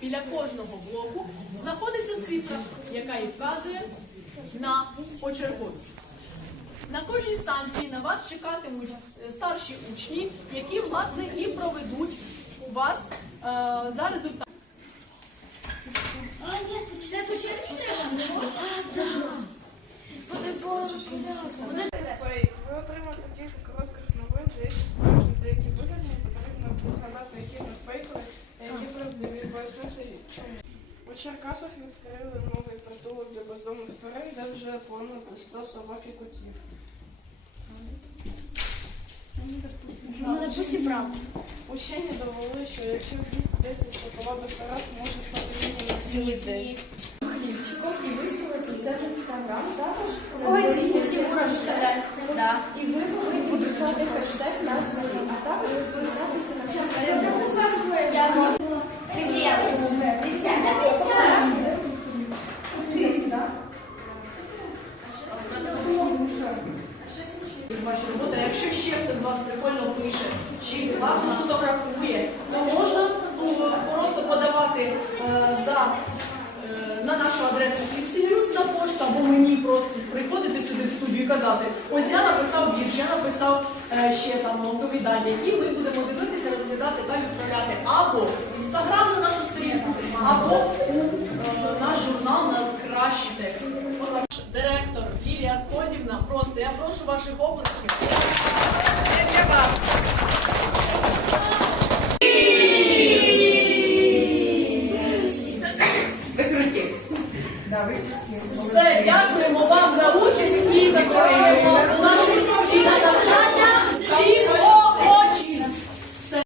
Біля кожного блоку знаходиться цифра, яка і вказує на почерговість. На кожній станції на вас чекатимуть е, старші учні, які власне і проведуть у вас е, за результатом. Це. Ви отримаєте кілька коротких новин, що які справжні, деякі вигідні, потрібно вгадати, які У Черкасах відкрили новий притулок для бездомних тварин, де вже понад 100 собак і котів. Ну, допустим, правда. Учені довели, що якщо з'їсти 10 шоколадних раз, може стати мінімум на цілий день. Хлібчиком і виставити це в інстаграм також. Ой, Говоріть, Тимура ж І ви повинні писати хештег названий, а також підписатися на чат. Якщо ще хтось з вас прикольно пише, чи класно фотографує, то можна ну, просто подавати е, за, е, на нашу адресу Фліпсілюс на пошту, або мені просто приходити сюди в студію і казати, ось я написав вірш, я написав е, ще там оповідання, які ми будемо дивитися, розглядати та відправляти або в інстаграм на нашу сторінку, або у наш журнал на кращий текст. Директор Лілія Скодівна, просто я прошу ваших оплесків. Все, дякую.